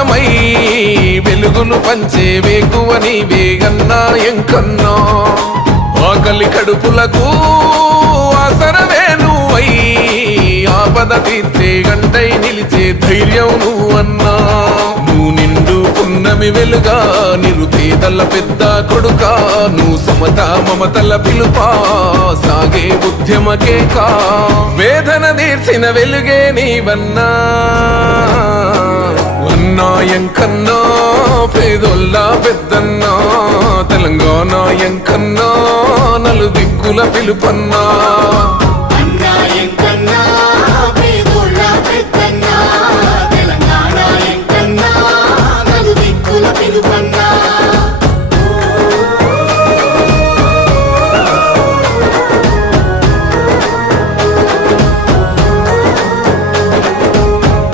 ప్రాణమై వెలుగులు పంచే వేకువ నీవే అన్నా ఎంకన్నా ఆకలి కడుపులకు ఆసరవే నువ్వై ఆపద తీర్చే గంటై నిలిచే ధైర్యం నువ్వన్నా నువ్వు నిండు పున్నమి వెలుగా నిరుపేదల పెద్ద కొడుకా నువ్వు సమత మమతల పిలుపా సాగే ఉద్యమకేకా వేదన తీర్చిన వెలుగే నీవన్నా అన్నా ఎంకన్నా పేదోళ్ళ పెద్దన్నా తెలంగాణ ఎంకన్నా నలు దిక్కుల పిలుపన్నా